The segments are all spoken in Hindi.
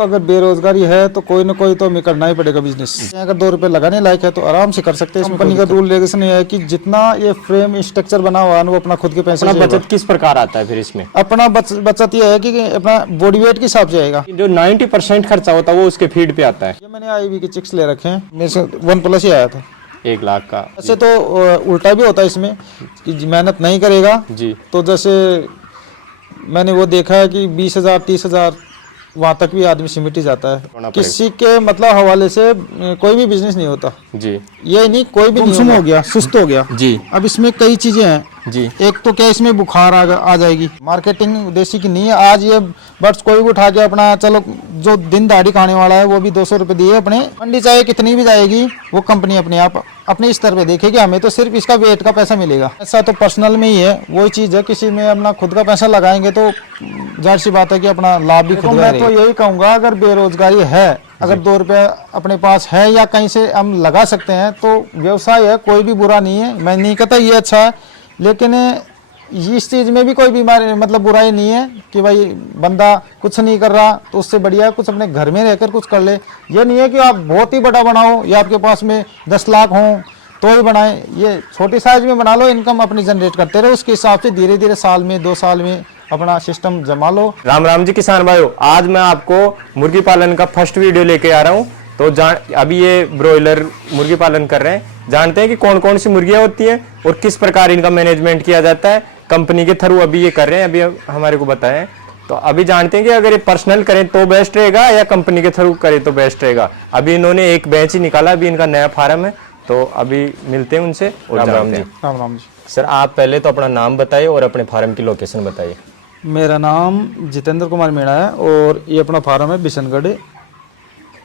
अगर बेरोजगारी है तो कोई ना कोई तो हमें करना ही पड़ेगा बिजनेस। अगर 2 रुपए लगाने लायक है तो आराम से कर सकते हैं। कंपनी का रूल रेगुलेशन ये है कि जितना ये फ्रेम स्ट्रक्चर बना हुआ है वो अपना खुद के पैसे अपना से बचत किस प्रकार आता है फिर इसमें? अपना बचत ये है कि अपना बॉडी वेट के हिसाब से आएगा। जो 90% खर्चा होता है वो उसके फीड पे आता है। ये मैंने IB के चिक्स ले रखे हैं, मेरे से 1+ ही आया था 1 लाख का। ऐसे तो उल्टा भी होता है इसमें कि मेहनत नहीं करेगा जी। तो जैसे मैंने वो देखा है कि 20,000 30,000 वहां तक भी आदमी सिमट ही जाता है। किसी के मतलब हवाले से कोई भी बिजनेस नहीं होता जी। ये नहीं कोई भी गुमसुम हो गया, सुस्त हो गया जी। अब इसमें कई चीजें हैं जी। एक तो क्या इसमें बुखार आ जाएगी। मार्केटिंग उद्देश्य की नहीं है। आज ये बर्ड्स कोई भी उठा के अपना चलो जो दिन दाढ़ी खाने वाला है वो भी 200 रुपए दिए अपने मंडी चाहे कितनी भी जाएगी वो कंपनी अपने आप अपने स्तर पे देखेगी, हमें तो सिर्फ इसका वेट का पैसा मिलेगा। ऐसा तो पर्सनल में ही है, वही चीज है किसी में अपना खुद का पैसा लगाएंगे तो जाहिर सी बात है कि अपना लाभ भी खुद। मैं तो यही कहूंगा अगर बेरोजगारी है, अगर 2 रुपये अपने पास है या कहीं से हम लगा सकते हैं तो व्यवसाय है, कोई भी बुरा नहीं है। मैं नहीं कहता ये अच्छा है, लेकिन इस चीज़ में भी कोई बीमारी मतलब बुराई नहीं है कि भाई बंदा कुछ नहीं कर रहा तो उससे बढ़िया कुछ अपने घर में रहकर कुछ कर ले। ये नहीं है कि आप बहुत ही बड़ा बनाओ या आपके पास में 10 लाख हों तो ही बनाए, ये छोटी साइज में बना लो, इनकम अपनी जनरेट करते रहो, उसके हिसाब से धीरे धीरे साल में 2 साल में अपना सिस्टम जमा लो। राम राम जी किसान भाइयों, आज मैं आपको मुर्गी पालन का फर्स्ट वीडियो लेके आ रहा हूँ। तो अभी ये ब्रॉयलर मुर्गी पालन कर रहे हैं, जानते हैं कि कौन कौन सी मुर्गियां होती हैं और किस प्रकार इनका मैनेजमेंट किया जाता है। कंपनी के थ्रू अभी ये कर रहे हैं, अभी हमारे को बताएं। तो अभी जानते हैं कि अगर ये पर्सनल करें तो बेस्ट रहेगा या कंपनी के थ्रू करें तो बेस्ट रहेगा। अभी इन्होंने एक बैच ही निकाला, अभी इनका नया फार्म है, तो अभी मिलते हैं उनसे और जानते हैं। राम राम जी। सर आप पहले तो अपना नाम बताइए और अपने फार्म की लोकेशन बताइए। मेरा नाम जितेंद्र कुमार मीणा है और ये अपना फार्म है बिशनगढ़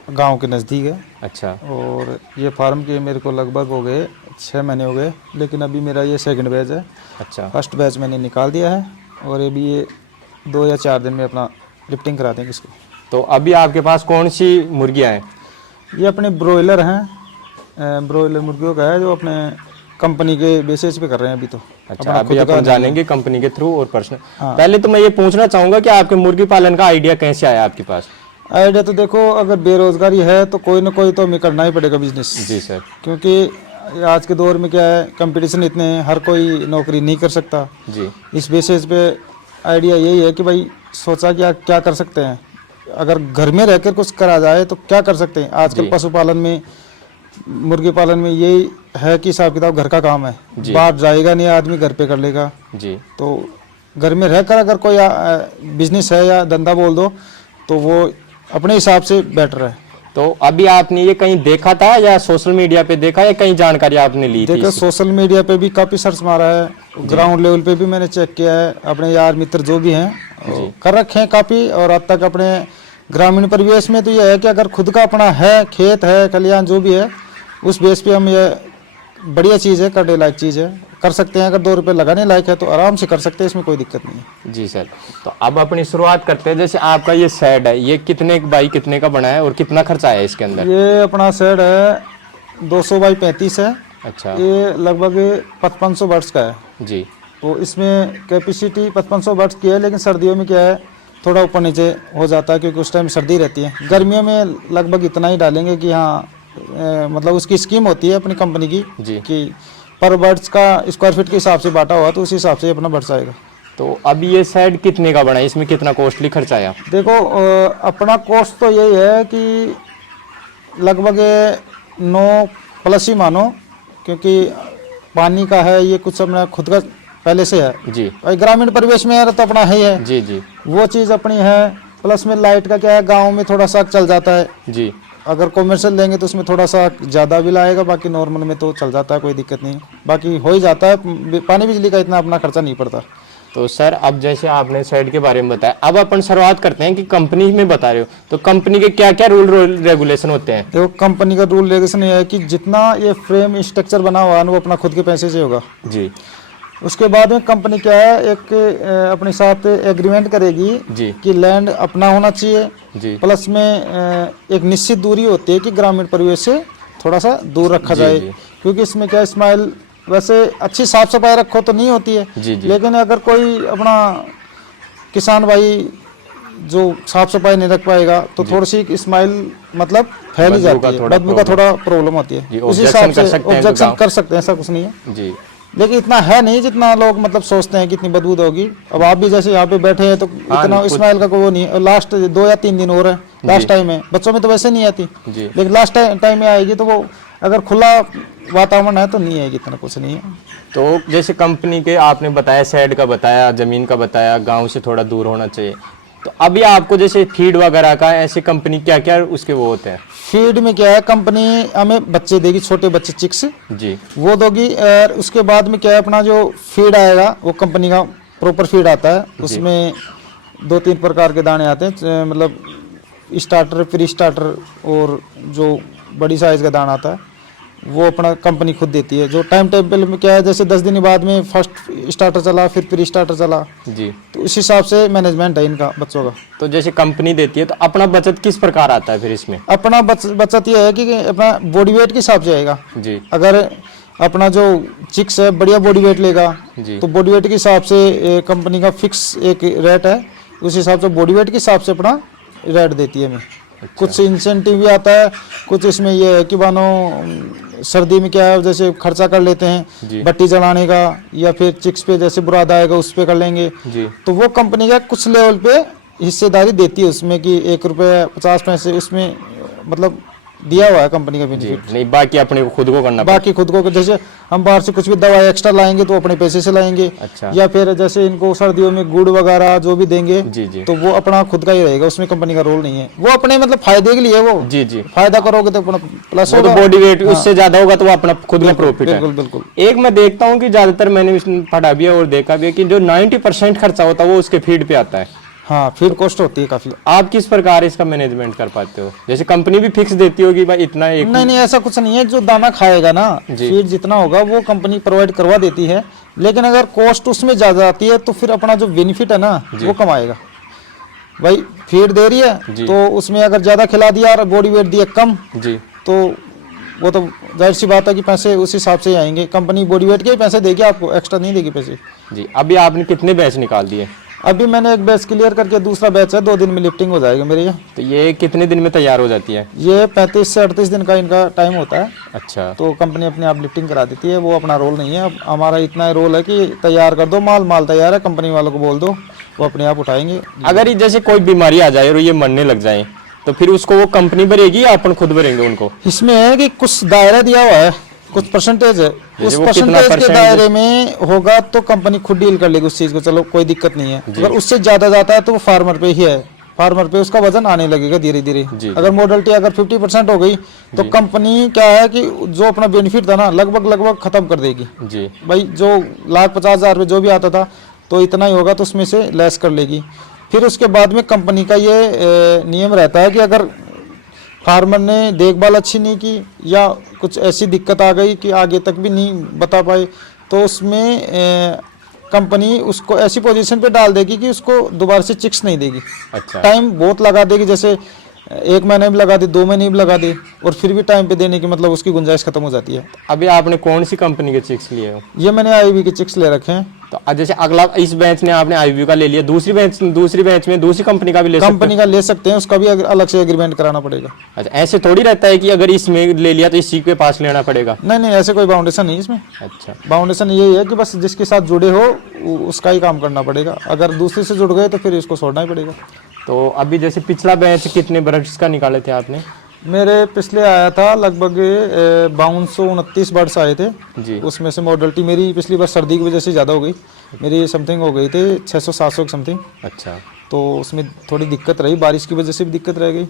गांव के नज़दीक है। अच्छा। और ये फार्म के मेरे को लगभग हो गए 6 महीने हो गए, लेकिन अभी मेरा ये सेकंड बैच है। अच्छा। फर्स्ट बैच मैंने निकाल दिया है और ये भी ये 2 या 4 दिन में अपना लिफ्टिंग करा देंगे इसको। तो अभी आपके पास कौन सी मुर्गियाँ हैं? ये अपने ब्रॉयलर हैं, ब्रॉयलर मुर्गियों का है जो अपने कंपनी के बेसिस पे कर रहे हैं अभी तो। अच्छा, अभी अपन जानेंगे कंपनी के थ्रू और पर्सनल। पहले तो मैं ये पूछना चाहूँगा कि आपके मुर्गी पालन का आइडिया कैसे आया आपके पास? आइडिया तो देखो अगर बेरोजगारी है तो कोई ना कोई तो हमें करना ही पड़ेगा बिजनेस। जी सर। क्योंकि आज के दौर में क्या है, कंपटीशन इतने हैं, हर कोई नौकरी नहीं कर सकता। जी। इस बेसिस पे आइडिया यही है कि भाई सोचा क्या कर सकते हैं, अगर घर में रहकर कुछ करा जाए तो क्या कर सकते हैं। आजकल पशुपालन में मुर्गी पालन में यही है कि हिसाब किताब घर का काम है, बाहर जाएगा नहीं आदमी, घर पे कर लेगा। जी। तो घर में रहकर अगर कोई बिजनेस है या धंधा बोल दो तो वो अपने हिसाब से बेटर है। तो अभी आपने ये कहीं देखा था या सोशल मीडिया पे देखा या कहीं जानकारी आपने ली थी? देखो सोशल मीडिया पे भी काफ़ी सर्च मारा है, ग्राउंड लेवल पे भी मैंने चेक किया है, अपने यार मित्र जो भी हैं कर रखे हैं काफ़ी। और अब तक अपने ग्रामीण परिवेश में तो ये है कि अगर खुद का अपना है, खेत है, खलियान जो भी है, उस बेस पे हम ये बढ़िया चीज़ है, करने लायक चीज़ है, कर सकते हैं। अगर 2 रुपये लगाने लायक है तो आराम से कर सकते हैं, इसमें कोई दिक्कत नहीं है। जी सर। तो अब अपनी शुरुआत करते हैं। जैसे आपका ये शेड है, ये कितने बाई कितने का बना है और कितना खर्चा आया इसके अंदर? ये अपना शेड है 200 बाई 35 है। अच्छा। ये लगभग 5500 बर्ड्स का है। जी। तो इसमें कैपेसिटी 5500 बर्ड्स की है, लेकिन सर्दियों में क्या है थोड़ा ऊपर नीचे हो जाता है क्योंकि उस टाइम सर्दी रहती है। गर्मियों में लगभग इतना ही डालेंगे कि हाँ मतलब उसकी स्कीम होती है अपनी कंपनी की कि पर बर्ड्स का स्क्वायर फीट के हिसाब से बांटा हुआ, तो उस हिसाब से अपना बर्ड्स आएगा। तो अभी ये शेड कितने का बना है, इसमें कितना कॉस्टली खर्चा आया? देखो अपना कॉस्ट तो यही है कि लगभग 9+ ही मानो, क्योंकि पानी का है, ये कुछ अपना खुद का पहले से है। जी। ग्रामीण परिवेश में तो अपना है ही है। जी जी। वो चीज़ अपनी है, प्लस में लाइट का क्या है, गाँव में थोड़ा सा चल जाता है। जी। अगर कॉमर्शियल लेंगे तो उसमें थोड़ा सा ज़्यादा बिल आएगा, बाकी नॉर्मल में तो चल जाता है, कोई दिक्कत नहीं, बाकी हो ही जाता है। पानी बिजली का इतना अपना खर्चा नहीं पड़ता। तो सर अब जैसे आपने शेड के बारे में बताया, अब अपन शुरुआत करते हैं कि कंपनी में बता रहे हो तो कंपनी के क्या क्या रूल रेगुलेशन होते हैं? देखो कंपनी का रूल रेगुलेशन ये है कि जितना ये फ्रेम स्ट्रक्चर बना हुआ है वो अपना खुद के पैसे से होगा। जी। उसके बाद में कंपनी क्या है, एक अपने साथ एग्रीमेंट करेगी जी कि लैंड अपना होना चाहिए जी, प्लस में एक निश्चित दूरी होती है कि ग्रामीण परिवेश से थोड़ा सा दूर रखा जाए जी। क्योंकि इसमें क्या स्माइल वैसे अच्छी साफ सफाई रखो तो नहीं होती है जी जी। लेकिन अगर कोई अपना किसान भाई जो साफ सफाई नहीं रख पाएगा तो थोड़ी सी स्माइल मतलब फैल ही बदबू का जाती है, थोड़ा बदबू का थोड़ा प्रॉब्लम होती जी, है। उस objection हिसाब कर से सकते हैं तो ऑब्जेक्शन गाँव- कर सकते हैं, ऐसा कुछ नहीं है। जी लेकिन इतना है नहीं जितना लोग मतलब सोचते हैं कि इतनी बदबू होगी। अब आप भी जैसे यहाँ पे बैठे हैं तो हाँ, इतना कुछ- स्माइल का कोई वो नहीं है। लास्ट 2 या 3 दिन हो रहे हैं, लास्ट टाइम है, बच्चों में तो वैसे नहीं आती, जी। लेकिन लास्ट टाइम में आएगी तो वो अगर खुला वातावरण है तो नहीं आएगी, इतना कुछ नहीं है। तो जैसे कंपनी के आपने बताया, शेड का बताया, जमीन का बताया, गांव से थोड़ा दूर होना चाहिए, तो अभी आपको जैसे फीड वगैरह का ऐसी कंपनी क्या क्या उसके वो होते हैं? फीड में क्या है, कंपनी हमें बच्चे देगी, छोटे बच्चे चिक्स जी वो दोगी। और उसके बाद में क्या है, अपना जो फीड आएगा वो कंपनी का प्रॉपर फीड आता है। उसमें 2-3 प्रकार के दाने आते हैं, मतलब स्टार्टर, प्री स्टार्टर और जो बड़ी साइज का दाना आता है वो अपना कंपनी खुद देती है। जो टाइम टेबल में क्या है, जैसे 10 दिन बाद में फर्स्ट स्टार्टर चला, फिर प्री स्टार्टर चला, जी। तो उस हिसाब से मैनेजमेंट है इनका बच्चों का। तो जैसे कंपनी देती है तो अपना बचत किस प्रकार आता है फिर इसमें? अपना बचत ये है कि अपना बॉडी वेट के हिसाब से आएगा। जी अगर अपना जो चिक्स है बढ़िया बॉडी वेट लेगा जी। तो बॉडी वेट के हिसाब से कंपनी का फिक्स एक रेट है, उस हिसाब से बॉडी वेट के हिसाब से अपना रेट देती है हमें। कुछ इंसेंटिव भी आता है, कुछ इसमें ये है कि मानो सर्दी में क्या है, जैसे खर्चा कर लेते जी। हैं बत्ती जलाने का, या फिर चिक्स पे जैसे बुराद आएगा उस पे कर लेंगे, जी तो वो कंपनी का कुछ लेवल पे हिस्सेदारी देती है उसमें कि 1 रुपये 50 पैसे उसमें मतलब दिया हुआ है कंपनी का जी। बेनिफिट। नहीं, बाकी अपने को खुद को करना पड़ता बाकी खुद को, जैसे हम बाहर से कुछ भी दवाई एक्स्ट्रा लाएंगे तो अपने पैसे से लाएंगे, अच्छा। या फिर जैसे इनको सर्दियों में गुड़ वगैरह जो भी देंगे जी जी। तो वो अपना खुद का ही रहेगा, उसमें कंपनी का रोल नहीं है। वो अपने मतलब फायदे के लिए, वो जी जी। फायदा करोगे तो अपना प्लस वो तो होगा। बॉडी वेट उससे ज्यादा होगा तो वो अपना खुद का प्रॉफिट है। बिल्कुल बिल्कुल। एक मैं देखता हूँ कि ज्यादातर मैंने इसमें पढ़ा भी है और देखा भी है कि जो 90% खर्चा होता है वो उसके फीड पे आता है। हाँ, फीड कॉस्ट होती है काफी। आप किस प्रकार इसका मैनेजमेंट कर पाते हो? जैसे कंपनी भी फिक्स देती होगी भाई इतना एक। नहीं नहीं, ऐसा कुछ नहीं है। जो दाना खाएगा ना, जी। फीड जितना होगा वो कंपनी प्रोवाइड करवा देती है, लेकिन अगर कॉस्ट उसमें ज्यादा आती है तो फिर अपना जो बेनिफिट है ना वो कमाएगा। भाई फीड दे रही है जी। तो उसमें अगर ज्यादा खिला दिया और बॉडी वेट दिया कम, जी तो वो तो जाहिर सी बात है कि पैसे उस हिसाब से ही आएंगे। कंपनी बॉडी वेट के ही पैसे देगी आपको, एक्स्ट्रा नहीं देगी पैसे। जी। अभी आपने कितने बैच निकाल दिए? अभी मैंने एक बैच क्लियर करके दूसरा बैच है, 2 दिन में लिफ्टिंग हो जाएगी मेरी। तो ये कितने दिन में तैयार हो जाती है? ये 35 से 38 दिन का इनका टाइम होता है, अच्छा। तो कंपनी अपने आप लिफ्टिंग करा देती है। वो अपना रोल नहीं है। अब हमारा इतना रोल है कि तैयार कर दो, माल तैयार है, कंपनी वालों को बोल दो, वो अपने आप उठाएंगे। अगर ये जैसे कोई बीमारी आ जाए और ये मरने लग जाए तो फिर उसको वो कंपनी भरेगी या अपन खुद भरेंगे उनको? इसमें है कि कुछ दायरा दिया हुआ है, कुछ परसेंटेज है, उस वो कितना परसेंटेज के percent- दायरे में होगा तो कंपनी खुद डील कर लेगी उस चीज को, चलो कोई दिक्कत नहीं है। अगर उससे ज्यादा जाता है तो वो फार्मर पे ही है, फार्मर पे उसका वजन आने लगेगा धीरे धीरे। जी। अगर मॉडलिटी अगर 50% हो गई तो कंपनी क्या है कि जो अपना बेनिफिट था ना लगभग खत्म कर देगी। जी भाई जो 1,50,000 में जो भी आता था तो इतना ही होगा, तो उसमें से लेस कर लेगी। फिर उसके बाद में कंपनी का ये नियम रहता है कि अगर फार्मर ने देखभाल अच्छी नहीं की या कुछ ऐसी दिक्कत आ गई कि आगे तक भी नहीं बता पाए, तो उसमें कंपनी उसको ऐसी पोजीशन पे डाल देगी कि उसको दोबारा से चिक्स नहीं देगी। अच्छा। टाइम बहुत लगा देगी, जैसे 1 महीने भी लगा दे, 2 महीने भी लगा दे, और फिर भी टाइम पे देने की मतलब उसकी गुंजाइश खत्म हो जाती है। अभी आपने कौन सी कंपनी के चिक्स लिए हो? ये मैंने आईवी के चिक्स ले रखे हैं। तो जैसे अगला इस बैच ने आपने आईवी का ले लिया, दूसरी बैच में दूसरी कंपनी का भी ले सकते कंपनी का ले सकते हैं, उसका भी अलग से एग्रीमेंट कराना पड़ेगा। हो? अच्छा, ऐसे थोड़ी रहता है कि अगर इसमें ले लिया तो इसी के पास लेना पड़ेगा? नहीं नहीं, ऐसे कोई बाउंडेशन नहीं इसमें। अच्छा। बाउंडेशन यही है कि बस जिसके साथ जुड़े हो उसका ही काम करना पड़ेगा, अगर दूसरे से जुड़ गए तो फिर इसको छोड़ना ही पड़ेगा। तो अभी जैसे पिछला बैच कितने बर्ड्स का निकाले थे आपने? मेरे पिछले आया था लगभग 5229 बर्ड्स आए थे जी। उसमें से मॉडलिटी मेरी पिछली बार सर्दी की वजह से ज़्यादा हो गई, मेरी समथिंग हो गई थे 600-700 की समथिंग। अच्छा। तो उसमें थोड़ी दिक्कत रही, बारिश की वजह से भी दिक्कत रह गई।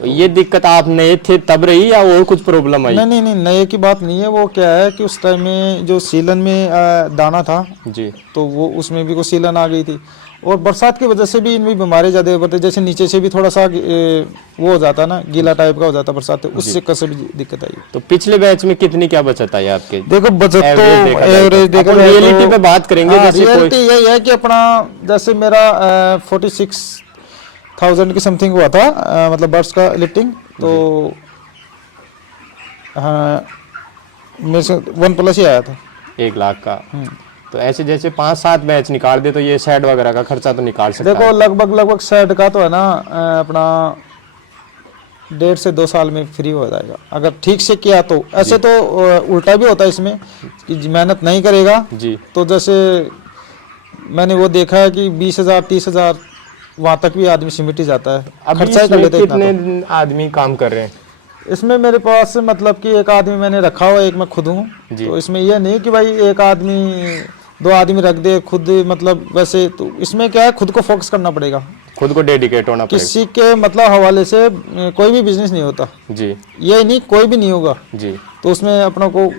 तो ये दिक्कत आप नए थे तब रही या और कुछ प्रॉब्लम आई? नहीं नहीं नहीं, नए की बात नहीं है। वो क्या है कि उस टाइम में जो सीलन में दाना था जी। तो वो उसमें भी कोई सीलन आ गई थी, और बरसात की वजह से भी इनमें बीमारी ज़्यादा बढ़ती, जैसे नीचे से भी थोड़ा सा वो हो जाता ना, गीला टाइप का हो जाता बरसात, उससे कैसे भी दिक्कत आई। तो पिछले बैच में कितनी क्या बचत आई आपके? देखो बचत तो Average देखा जाए तो। एवरेज देखा अपन जाए तो reality पे बात करेंगे, हाँ, जैसे कोई- reality यही है कि अपना जैसे मेरा 46,000 की समथिंग हुआ था, मतलब बर्ड्स का लिफ्टिंग, तो हाँ मेरे से 1+ ही आया था। 1 लाख का। तो ऐसे जैसे 5-7 बैच निकाल दे तो ये शेड वगैरह का खर्चा तो निकाल सकता देखो है। लगभग शेड का तो है ना अपना 1.5 से 2 साल में फ्री हो जाएगा अगर ठीक से किया तो। ऐसे तो उल्टा भी होता है इसमें कि मेहनत नहीं करेगा जी तो जैसे मैंने वो देखा है कि 20,000 30,000 वहां तक भी आदमी सिमट ही जाता है, अभी खर्चा ही कर इसमें लेते हैं इतना कितने आदमी काम कर रहे हैं? तो। इसमें मेरे पास मतलब कि एक आदमी मैंने रखा हुआ है, एक मैं खुद हूँ। जी। तो इसमें यह नहीं कि भाई एक आदमी 2 आदमी रख दे खुद, मतलब वैसे तो इसमें क्या है खुद को फोकस करना पड़ेगा, खुद को डेडिकेट होना पड़ेगा। किसी के मतलब हवाले से कोई भी बिजनेस नहीं होता, जी ये नहीं कोई भी नहीं होगा। जी। तो उसमें अपनों को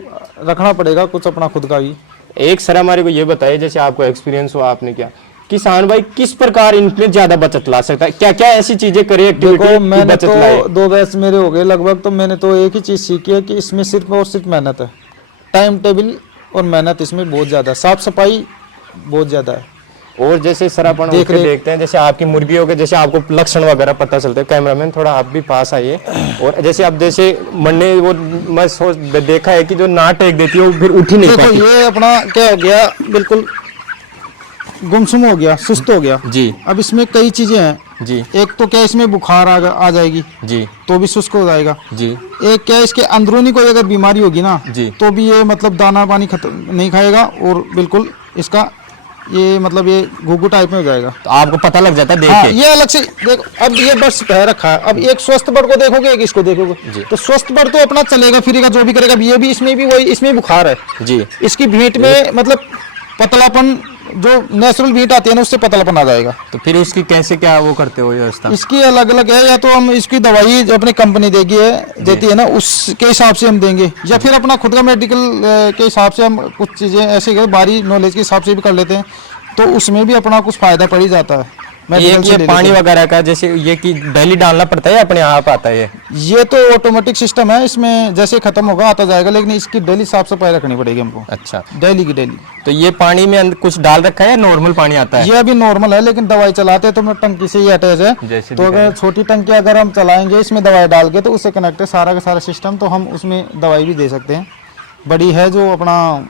रखना पड़ेगा कुछ अपना खुद का भी। एक सर हमारे को ये बताइए, जैसे आपको एक्सपीरियंस हुआ, आपने क्या किसान भाई किस प्रकार इनमें ज्यादा बचत ला सकता है, क्या क्या ऐसी चीजें करे एक्टिविटी देखो की मैंने बचत तो लाए? 2 बैच मेरे हो गए लगभग, तो मैंने तो एक ही चीज सीखी है कि इसमें सिर्फ और सिर्फ मेहनत है, टाइम टेबल और मेहनत इसमें बहुत ज्यादा, साफ सफाई बहुत ज्यादा है। और जैसे सर अपन उठ के देखते हैं, जैसे आपकी मुर्गियों के जैसे आपको लक्षण वगैरह पता चलते हैं, कैमरामैन थोड़ा आप भी पास आइए। और जैसे अब जैसे मंडे वो मैं सोच देखा है कि जो ना टेक देती है वो फिर उठ ही नहीं देखो पाती। ये अपना क्या हो गया, बिल्कुल गुमसुम हो गया, सुस्त हो गया। जी अब इसमें कई चीजें हैं जी एक तो क्या इसमें बुखार आ जाएगी जी तो भी शुष्क हो जाएगा। जी एक क्या इसके अंदरूनी कोई अगर बीमारी होगी ना जी। तो भी ये मतलब दाना पानी खत्म नहीं खाएगा और बिल्कुल इसका ये मतलब ये घुघू टाइप में हो जाएगा। तो आपको पता लग जाता है देख हाँ, के। ये अलग से देखो, अब ये बस कह रखा है। अब एक स्वस्थ बर्ड को देखोगे एक इसको देखोगे तो स्वस्थ बर्ड तो अपना चलेगा फिरेगा जो भी करेगा। अब ये भी इसमें भी वही, इसमें बुखार है जी इसकी भीट में, मतलब पतलापन जो नेचुरल भीट आती है ना उससे पतलापन आ जाएगा। तो फिर उसकी कैसे क्या वो करते हो व्यवस्था? इसकी अलग अलग है, या तो हम इसकी दवाई जो अपनी कंपनी देती है ना उसके हिसाब से हम देंगे, या फिर अपना खुद का मेडिकल के हिसाब से हम कुछ चीज़ें ऐसे बारी नॉलेज के हिसाब से भी कर लेते हैं, तो उसमें भी अपना कुछ फायदा पड़ ही जाता है। ये पानी वगैरह का जैसे ये कि डेली डालना पड़ता है या अपने आप आता है? ये तो ऑटोमेटिक सिस्टम है, इसमें जैसे खत्म होगा आता जाएगा, लेकिन इसकी डेली साफ सफाई रखनी पड़ेगी हमको। अच्छा, डेली की डेली। तो ये पानी में कुछ डाल रखा है या नॉर्मल पानी आता है? ये अभी नॉर्मल है, लेकिन दवाई चलाते हैं तो मैं टंकी से ही अटैच है। जैसे तो अगर छोटी टंकी अगर हम चलाएंगे इसमें दवाई डाल के तो उससे कनेक्ट है सारा का सारा सिस्टम, तो हम उसमें दवाई भी दे सकते हैं। बड़ी है जो अपना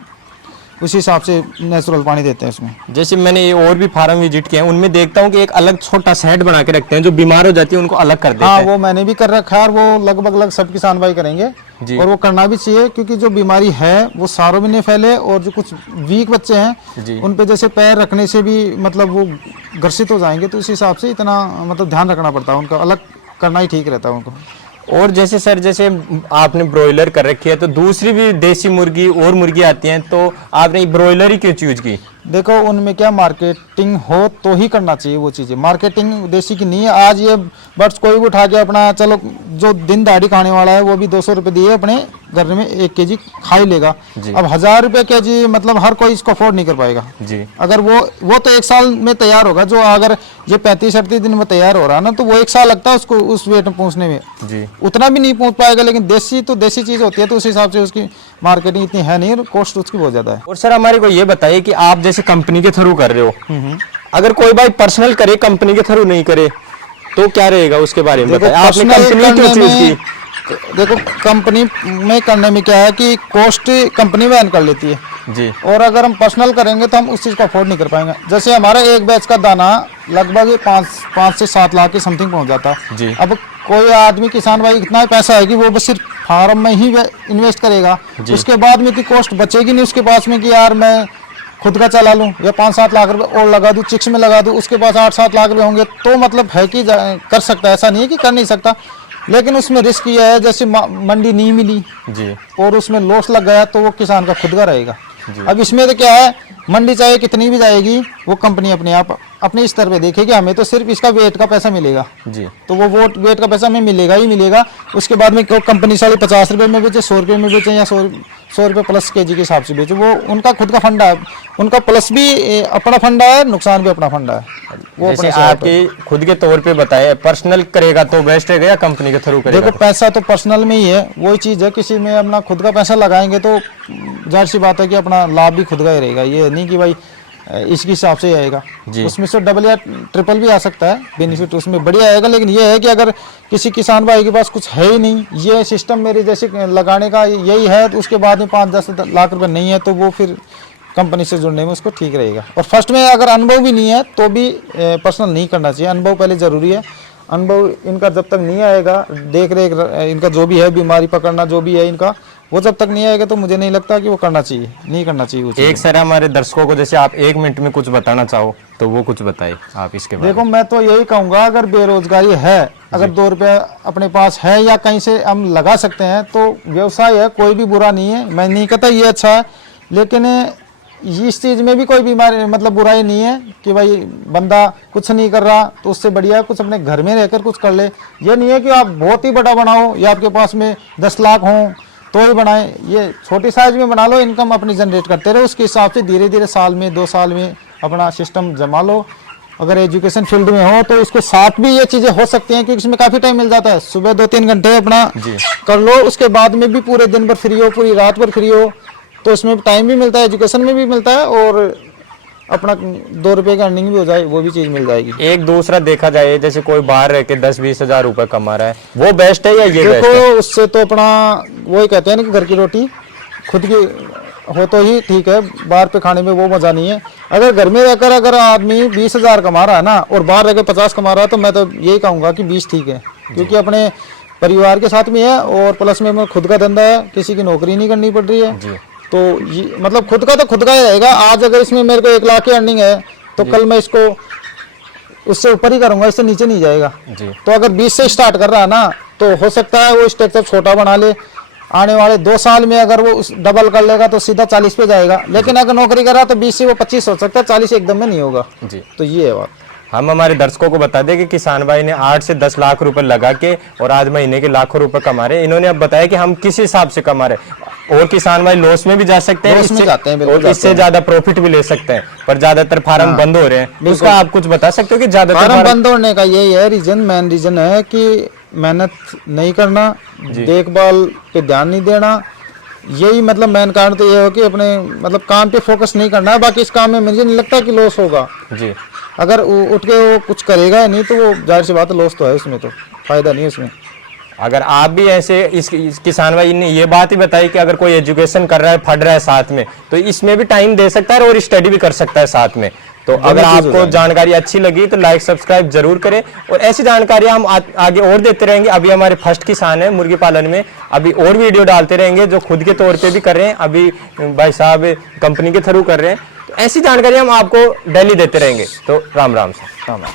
उसी हिसाब से नेचुरल पानी देते हैं उसमें। जैसे मैंने ये और भी फार्म विजिट किए हैं, उनमें देखता हूँ कि एक अलग छोटा शेड बना के रखते हैं, जो बीमार हो जाती है उनको अलग कर देते हाँ, हैं। वो मैंने भी कर रखा है और वो लगभग सब किसान भाई करेंगे जी। और वो करना भी चाहिए, क्योंकि जो बीमारी है वो सारों में नहीं फैले, और जो कुछ वीक बच्चे जी। हैं उन पे जैसे पैर रखने से भी मतलब वो ग्रसित हो जाएंगे, तो इस हिसाब से इतना मतलब ध्यान रखना पड़ता है, उनका अलग करना ही ठीक रहता है उनको। और जैसे सर जैसे आपने ब्रॉयलर कर रखी है, तो दूसरी भी देसी मुर्गी और मुर्गी आती हैं, तो आपने ब्रॉयलर ही क्यों चूज की? देखो उनमें क्या मार्केटिंग हो तो ही करना चाहिए वो चीज़ें, मार्केटिंग देसी की नहीं है। आज ये बर्ड्स कोई भी उठा के अपना चलो जो दिन दाढ़ी खाने वाला है वो भी 200 रुपये दिए अपने घर में 1 केजी खा ही लेगा। अब 1000 रुपये केजी मतलब हर कोई इसको अफोर्ड नहीं कर पाएगा जी। अगर वो तो 1 साल में तैयार होगा, जो अगर ये 35-38 दिन में तैयार हो रहा है ना, तो वो 1 साल लगता है उसको उस वेट में पहुंचने में, जी। उतना भी नहीं पहुंच पाएगा। लेकिन देसी तो देसी चीज़ होती है, तो उस हिसाब से उसकी मार्केटिंग इतनी है नहीं, कॉस्ट उसकी बहुत ज़्यादा है। और सर हमारे को ये बताइए कि आप जैसे कंपनी के थ्रू कर रहे हो, अगर कोई भाई पर्सनल करे कंपनी के थ्रू नहीं करे तो क्या रहेगा उसके बारे में देखो, बताइए। आपने personal कंपनी क्यों करने चूज में- की? देखो कंपनी में करने में क्या है कि कॉस्ट कंपनी वहन कर लेती है, जी और अगर हम पर्सनल करेंगे तो हम उस चीज़ को अफोर्ड नहीं कर पाएंगे। जैसे हमारा एक बैच का दाना लगभग 5 से 7 लाख के समथिंग पहुंच जाता है। जी। अब कोई आदमी किसान भाई इतना पैसा है कि वो बस सिर्फ फार्म में ही इन्वेस्ट करेगा, उसके बाद में इतनी कॉस्ट बचेगी नहीं उसके पास में कि यार मैं खुद का चला लूँ या 5-7 लाख रुपए और लगा दूँ, चिक्स में लगा दूँ, उसके पास 8-7 लाख रुपए होंगे, तो मतलब है कि कर सकता है, ऐसा नहीं है कि कर नहीं सकता। लेकिन उसमें रिस्क ये है जैसे मंडी नहीं मिली जी और उसमें लॉस लग गया तो वो किसान का खुद का रहेगा। अब इसमें तो क्या है, मंडी चाहे कितनी भी जाएगी वो कंपनी अपने आप अपने स्तर पे देखेगी, हमें तो सिर्फ इसका वेट का पैसा मिलेगा, जी। तो वो वेट का पैसा हमें मिलेगा ही मिलेगा। उसके बाद में कंपनी साले 50 रुपये में बेचे, 100 रुपये में बेचे, या 100 रुपये प्लस केजी के हिसाब से बेचे, वो उनका खुद का फंडा है, उनका प्लस भी अपना फंडा है, नुकसान भी अपना फंडा है। वो जैसे अपने से आपके खुद के तौर पे बताए, पर्सनल करेगा तो बेस्ट रहेगा या कंपनी के थ्रू करेगा? देखो पैसा तो पर्सनल में ही है, वही चीज़ है, किसी में अपना खुद का पैसा लगाएंगे तो जाहिर सी बात है कि अपना लाभ भी खुद का ही रहेगा, ये नहीं कि भाई इसके हिसाब से ही आएगा। उसमें से डबल या ट्रिपल भी आ सकता है, बेनिफिट उसमें बढ़िया आएगा। लेकिन ये है कि अगर किसी किसान भाई के पास कुछ है ही नहीं, ये सिस्टम मेरे जैसे लगाने का यही है, तो उसके बाद में 5-10 लाख रुपए नहीं है, तो वो फिर कंपनी से जुड़ने में उसको ठीक रहेगा। और फर्स्ट में अगर अनुभव भी नहीं है तो भी पर्सनल नहीं करना चाहिए, अनुभव पहले ज़रूरी है। अनुभव इनका जब तक नहीं आएगा, देख रेख इनका जो भी है, बीमारी पकड़ना जो भी है इनका, वो जब तक नहीं आएगा तो मुझे नहीं लगता कि वो करना चाहिए, नहीं करना चाहिए वो चीज़। एक सर हमारे दर्शकों को जैसे आप 1 मिनट में कुछ बताना चाहो तो वो कुछ बताइए आप इसके बारे में। देखो मैं तो यही कहूँगा, अगर बेरोजगारी है, अगर 2 रुपये अपने पास है या कहीं से हम लगा सकते हैं तो व्यवसाय है, कोई भी बुरा नहीं है। मैं नहीं कहता ये अच्छा है, लेकिन इस चीज़ में भी कोई बीमारी मतलब बुराई नहीं है कि भाई बंदा कुछ नहीं कर रहा तो उससे बढ़िया कुछ अपने घर में रहकर कुछ कर ले। ये नहीं है कि आप बहुत ही बड़ा बनाओ या आपके पास में 10 लाख हों तो ही बनाएं, ये छोटी साइज में बना लो, इनकम अपनी जनरेट करते रहो, उसके हिसाब से धीरे धीरे साल में 2 साल में अपना सिस्टम जमा लो। अगर एजुकेशन फील्ड में हो तो इसके साथ भी ये चीज़ें हो सकती हैं, क्योंकि इसमें काफ़ी टाइम मिल जाता है। सुबह 2-3 घंटे अपना कर लो, उसके बाद में भी पूरे दिन भर फ्री हो, पूरी रात भर फ्री हो, तो इसमें टाइम भी मिलता है, एजुकेशन में भी मिलता है और अपना 2 रुपये की अर्निंग भी हो जाए, वो भी चीज़ मिल जाएगी। एक दूसरा देखा जाए जैसे कोई बाहर रह के 10-20 हजार रुपए कमा रहा है, वो बेस्ट है या ये बेस्ट है? देखो उससे तो अपना वही कहते हैं ना कि घर की रोटी खुद की हो तो ही ठीक है, बाहर पे खाने में वो मज़ा नहीं है। अगर घर में रहकर अगर आदमी 20,000 कमा रहा है ना और बाहर रहकर 50 कमा रहा है तो मैं तो यही कहूँगा कि 20 ठीक है, क्योंकि अपने परिवार के साथ में है और प्लस में खुद का धंधा है, किसी की नौकरी नहीं करनी पड़ रही है। तो ये मतलब खुद का तो खुद का ही रहेगा। आज अगर इसमें मेरे को 1 लाख की अर्निंग है तो कल मैं इसको उससे ऊपर ही करूंगा, इससे नीचे नहीं जाएगा। तो अगर 20 से स्टार्ट कर रहा है ना तो हो सकता है वो स्ट्रक्चर छोटा बना ले, आने वाले 2 साल में अगर वो डबल कर लेगा तो सीधा 40 पे जाएगा। लेकिन अगर नौकरी कर रहा तो 20 से वो 25 हो सकता है, 40 एकदम में नहीं होगा। तो ये है बात। हम हमारे दर्शकों को बता दें कि किसान भाई ने 8 से 10 लाख रुपए लगा के और आज महीने के लाखों रुपए कमा रहे हैं। इन्होंने अब बताया कि हम किस हिसाब से कमा रहे हैं, और किसान भाई लॉस में भी जा सकते हैं, और इससे ज्यादा प्रॉफिट भी ले सकते हैं, पर ज्यादातर फार्म बंद हो रहे हैं। उसका आप कुछ बता सकते हो कि ज्यादातर फार्म बंद होने का यही है रीजन, मेन रीजन है कि मेहनत नहीं करना, देखभाल पे ध्यान नहीं देना। यही मतलब मेन कारण तो ये हो कि अपने मतलब काम पे फोकस नहीं करना है। बाकी इस काम में मुझे नहीं लगता कि लॉस होगा जी। अगर उठ के वो कुछ करेगा ही नहीं तो वो जाहिर सी बात है लॉस तो है, उसमें तो फायदा नहीं है उसमें। अगर आप भी ऐसे इस किसान भाई ने ये बात ही बताई कि अगर कोई एजुकेशन कर रहा है, पढ़ रहा है साथ में, तो इसमें भी टाइम दे सकता है और स्टडी भी कर सकता है साथ में। तो अगर आपको जानकारी अच्छी लगी तो लाइक सब्सक्राइब जरूर करें, और ऐसी जानकारी हम आगे और देते रहेंगे। अभी हमारे फर्स्ट किसान है मुर्गी पालन में, अभी और वीडियो डालते रहेंगे जो खुद के तौर पे भी कर रहे हैं, अभी भाई साहब कंपनी के थ्रू कर रहे हैं। तो ऐसी जानकारी हम आपको डेली देते रहेंगे। तो राम राम सर। राम राम।